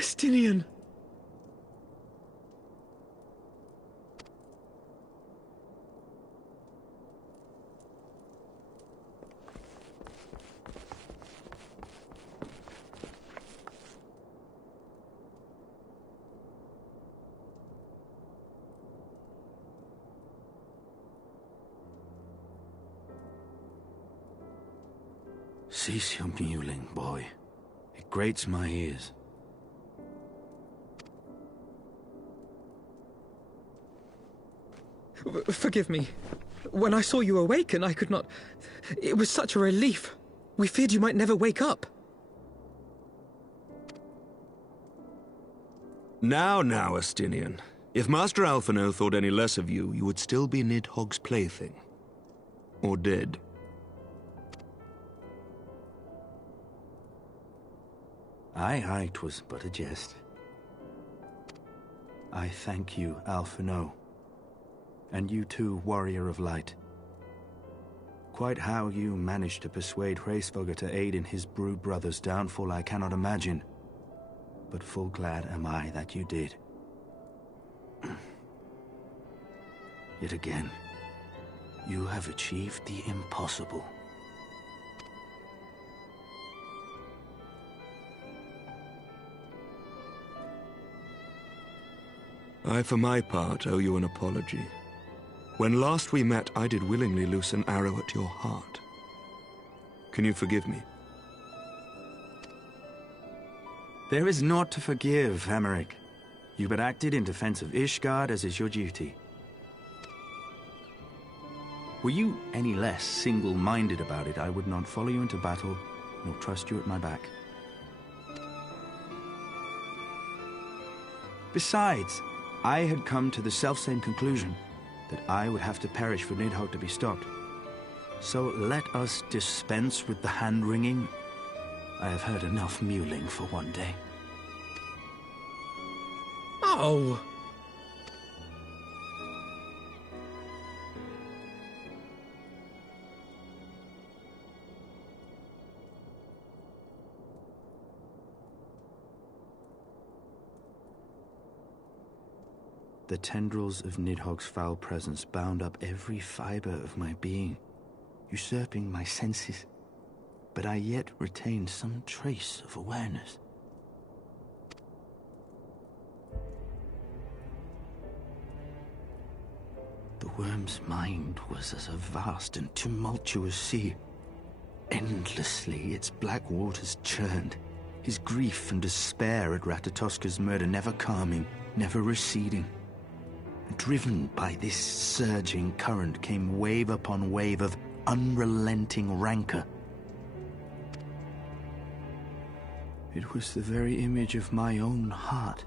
Estinian! Cease your mewling, boy. It grates my ears. Forgive me. When I saw you awaken, I could not... It was such a relief. We feared you might never wake up. Now, Estinian. If Master Alphino thought any less of you, you would still be Nidhogg's plaything. Or dead. Aye, 'twas but a jest. I thank you, Alphino. And you too, Warrior of Light. Quite how you managed to persuade Hraesvogr to aid in his brood brother's downfall I cannot imagine. But full glad am I that you did. Yet again, you have achieved the impossible. I, for my part, owe you an apology. When last we met, I did willingly loose an arrow at your heart. Can you forgive me? There is naught to forgive, Hameric. You but acted in defense of Ishgard as is your duty. Were you any less single-minded about it, I would not follow you into battle, nor trust you at my back. Besides, I had come to the selfsame conclusion, that I would have to perish for Nidhogg to be stopped. So let us dispense with the hand-wringing. I have heard enough mewling for one day. Oh! The tendrils of Nidhogg's foul presence bound up every fiber of my being, usurping my senses, but I yet retained some trace of awareness. The worm's mind was as a vast and tumultuous sea. Endlessly its black waters churned, his grief and despair at Ratatoska's murder never calming, never receding. Driven by this surging current came wave upon wave of unrelenting rancor. It was the very image of my own heart.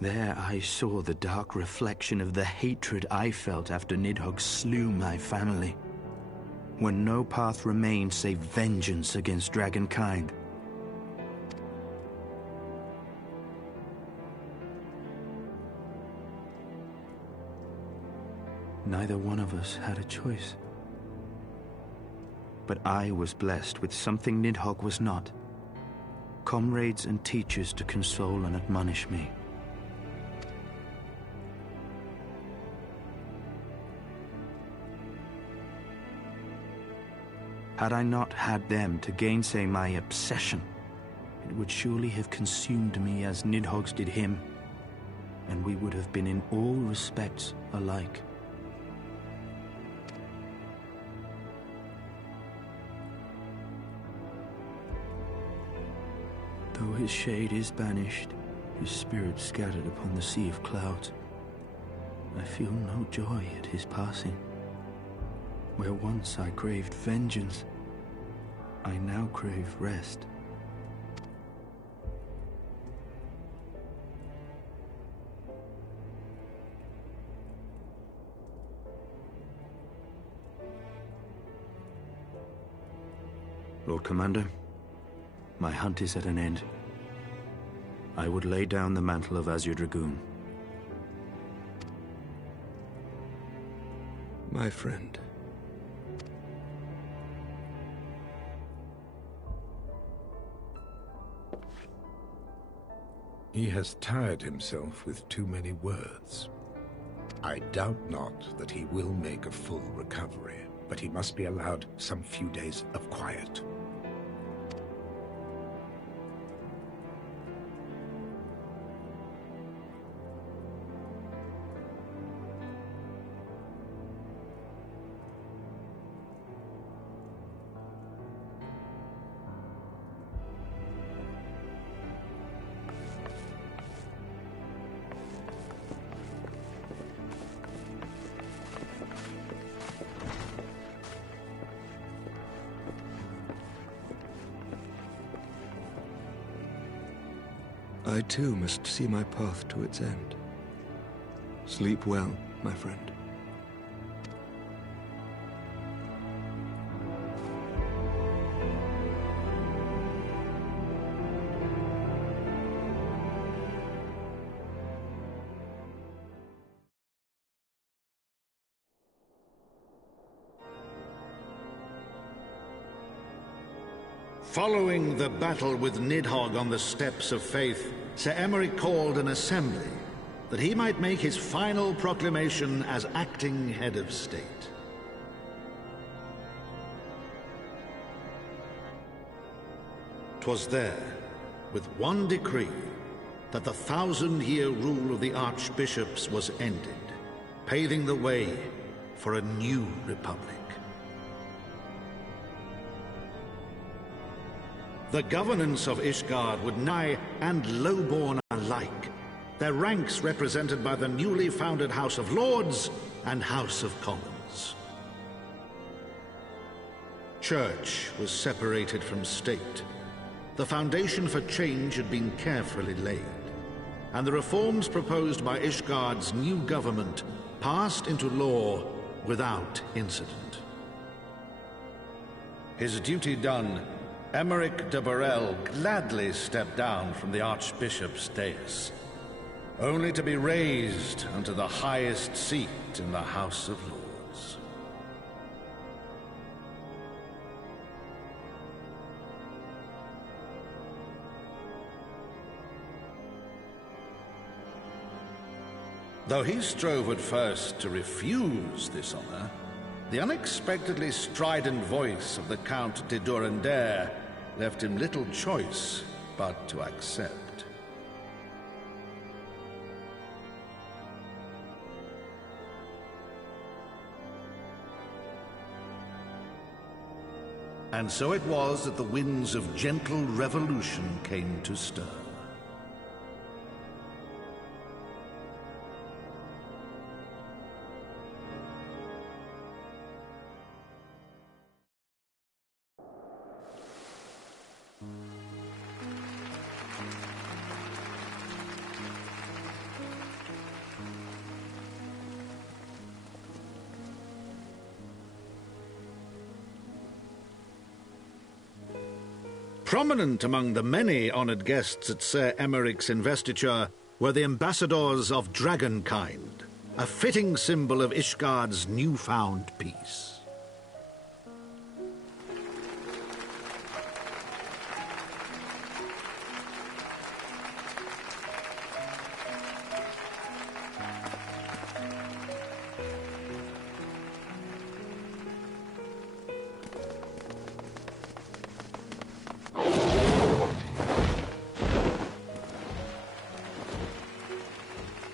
There I saw the dark reflection of the hatred I felt after Nidhogg slew my family, when no path remained save vengeance against dragonkind. Neither one of us had a choice. But I was blessed with something Nidhogg was not. Comrades and teachers to console and admonish me. Had I not had them to gainsay my obsession, it would surely have consumed me as Nidhogg's did him, and we would have been in all respects alike. Though his shade is banished, his spirit scattered upon the sea of clouds, I feel no joy at his passing. Where once I craved vengeance, I now crave rest. Lord Commander, my hunt is at an end. I would lay down the mantle of Azure Dragoon. My friend. He has tired himself with too many words. I doubt not that he will make a full recovery, but he must be allowed some few days of quiet. I too must see my path to its end. Sleep well, my friend. Following the battle with Nidhogg on the Steps of Faith, Sir Emeric called an assembly that he might make his final proclamation as acting head of state. "'Twas there, with one decree, that the 1,000-year rule of the archbishops was ended, paving the way for a new republic. The governance of Ishgard would nigh and lowborn alike, their ranks represented by the newly founded House of Lords and House of Commons. Church was separated from state. The foundation for change had been carefully laid, and the reforms proposed by Ishgard's new government passed into law without incident. His duty done, Emeric de Burrell gladly stepped down from the Archbishop's dais, only to be raised unto the highest seat in the House of Lords. Though he strove at first to refuse this honor, the unexpectedly strident voice of the Count de Durandare left him little choice but to accept. And so it was that the winds of gentle revolution came to stir. Prominent among the many honored guests at Sir Emeric's investiture were the ambassadors of Dragonkind, a fitting symbol of Ishgard's newfound peace.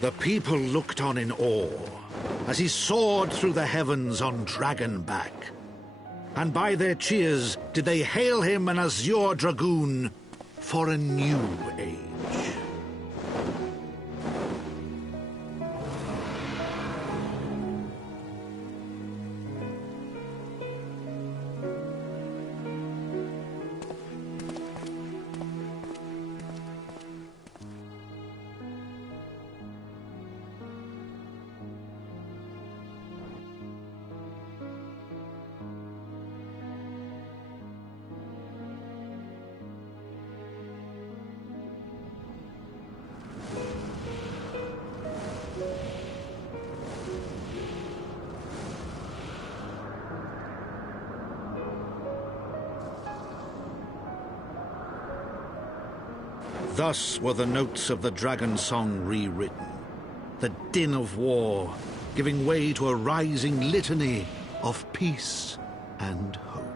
The people looked on in awe as he soared through the heavens on Dragonback, and by their cheers did they hail him an Azure Dragoon for a new age. Thus were the notes of the dragon song rewritten. The din of war giving way to a rising litany of peace and hope.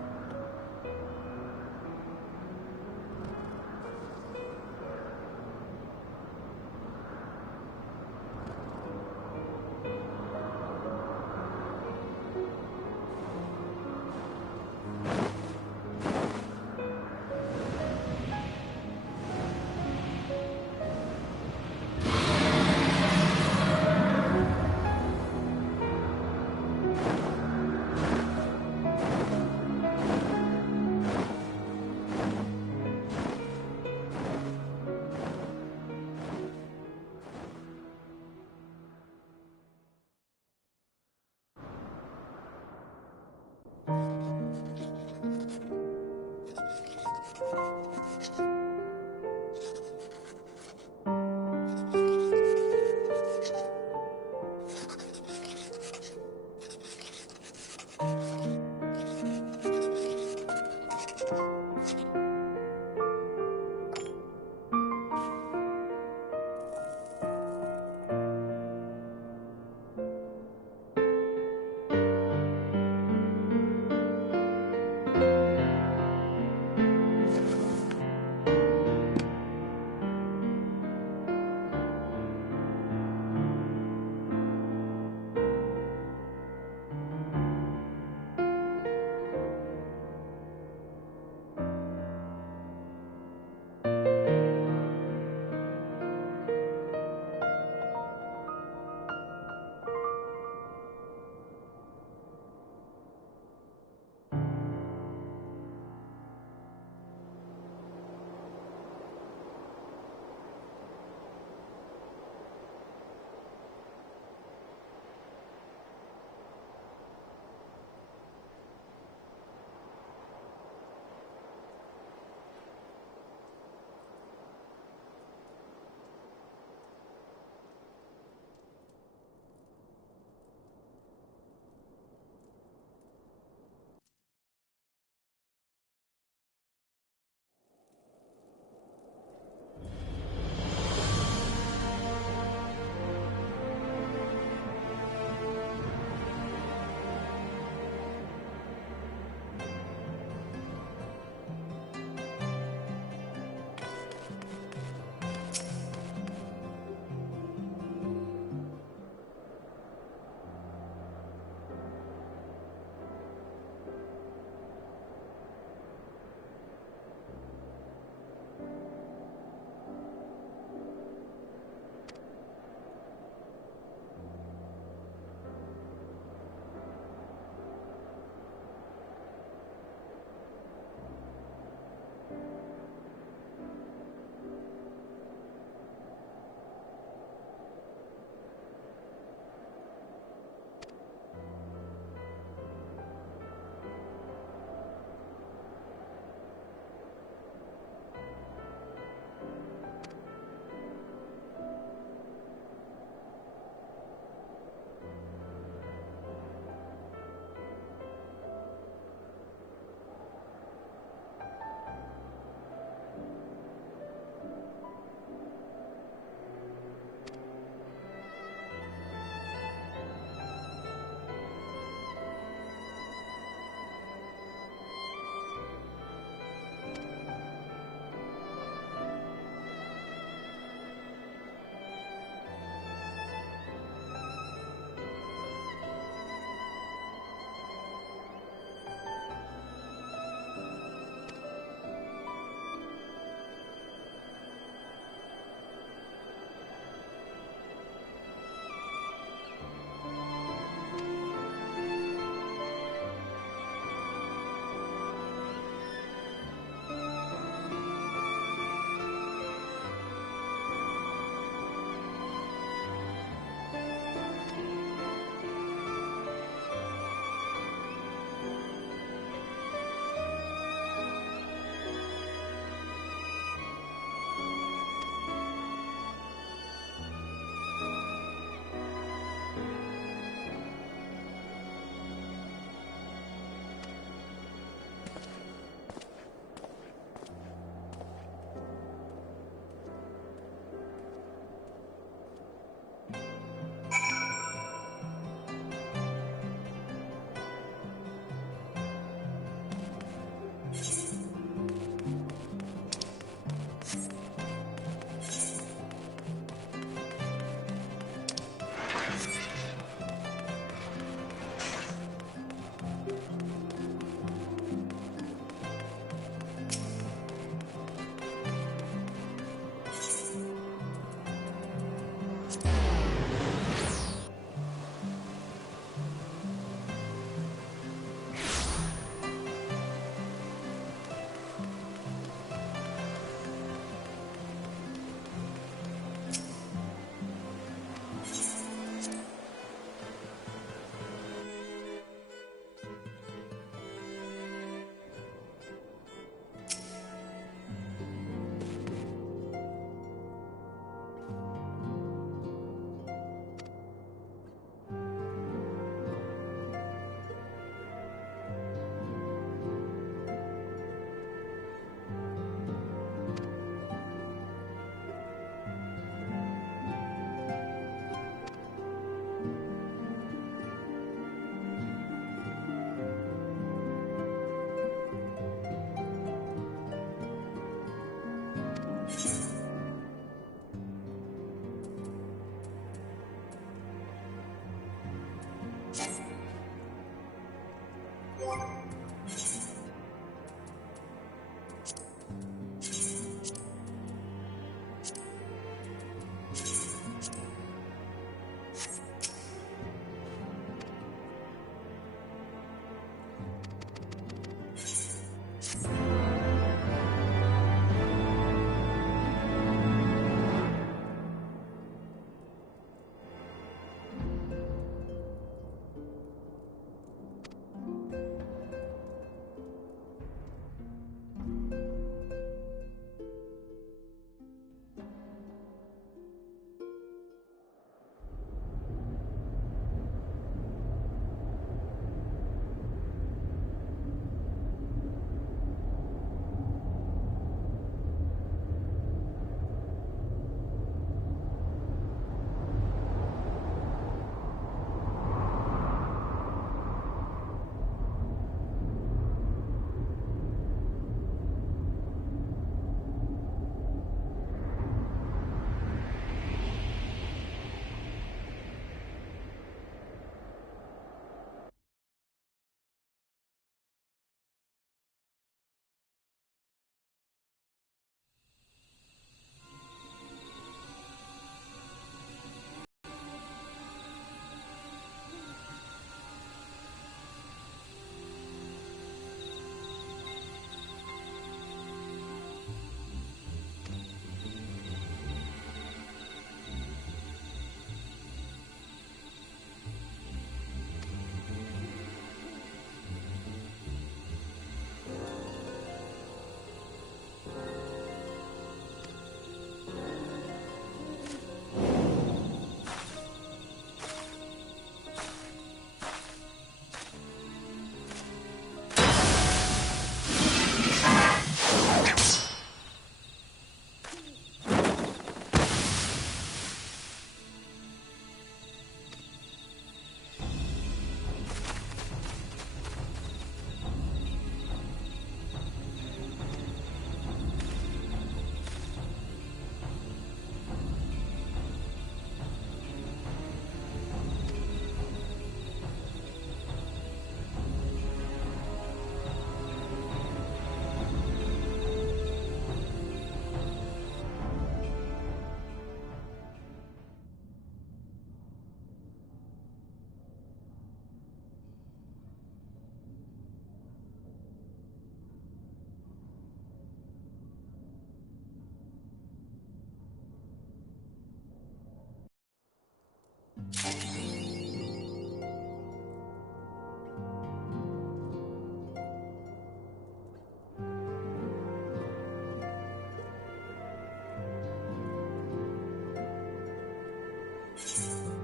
Thank you.